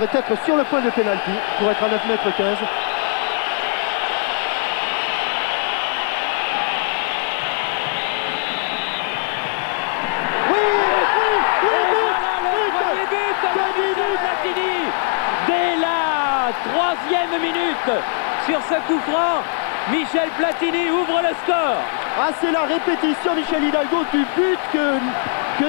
Peut-être sur le point de pénalty pour être à 9,15 m. Troisième minute sur ce coup franc, Michel Platini ouvre le score. Ah, c'est la répétition, Michel Hidalgo, du but que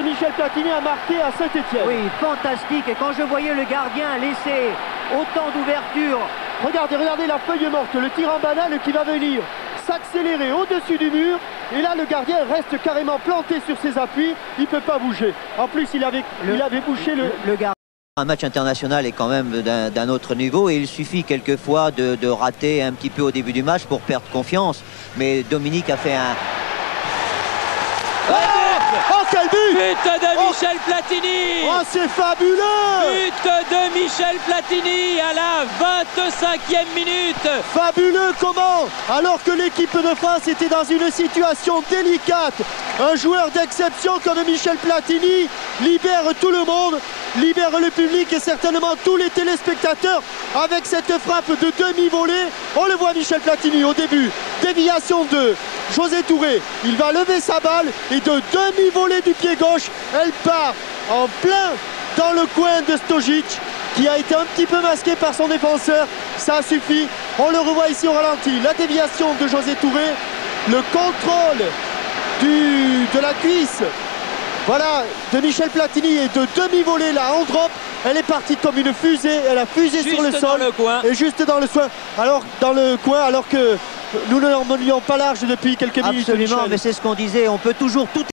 Michel Platini a marqué à Saint-Étienne. Oui, fantastique. Et quand je voyais le gardien laisser autant d'ouverture. Regardez la feuille morte, le tir en banane qui va venir s'accélérer au-dessus du mur. Et là, le gardien reste carrément planté sur ses appuis. Il ne peut pas bouger. En plus, il avait bouché le gardien. Un match international est quand même d'un autre niveau et il suffit quelquefois de rater un petit peu au début du match pour perdre confiance. Mais Dominique a fait un... Oh, quel but! But de Michel Platini! Oh, c'est fabuleux! But de Michel Platini à la 25e minute! Fabuleux comment? Alors que l'équipe de France était dans une situation délicate, un joueur d'exception comme Michel Platini libère tout le monde, libère le public et certainement tous les téléspectateurs avec cette frappe de demi-volée. On le voit Michel Platini au début, déviation de José Touré, il va lever sa balle et de demi-volée du pied gauche, elle part en plein dans le coin de Stojic qui a été un petit peu masqué par son défenseur. Ça a suffi, on le revoit ici au ralenti, la déviation de José Touré, le contrôle de la cuisse, voilà, de Michel Platini et de demi-volée là en drop. Elle est partie comme une fusée, elle a fusé juste sur le sol et juste dans le coin, alors que nous ne l'emmenions pas large depuis quelques minutes. Absolument, mais c'est ce qu'on disait, on peut toujours tout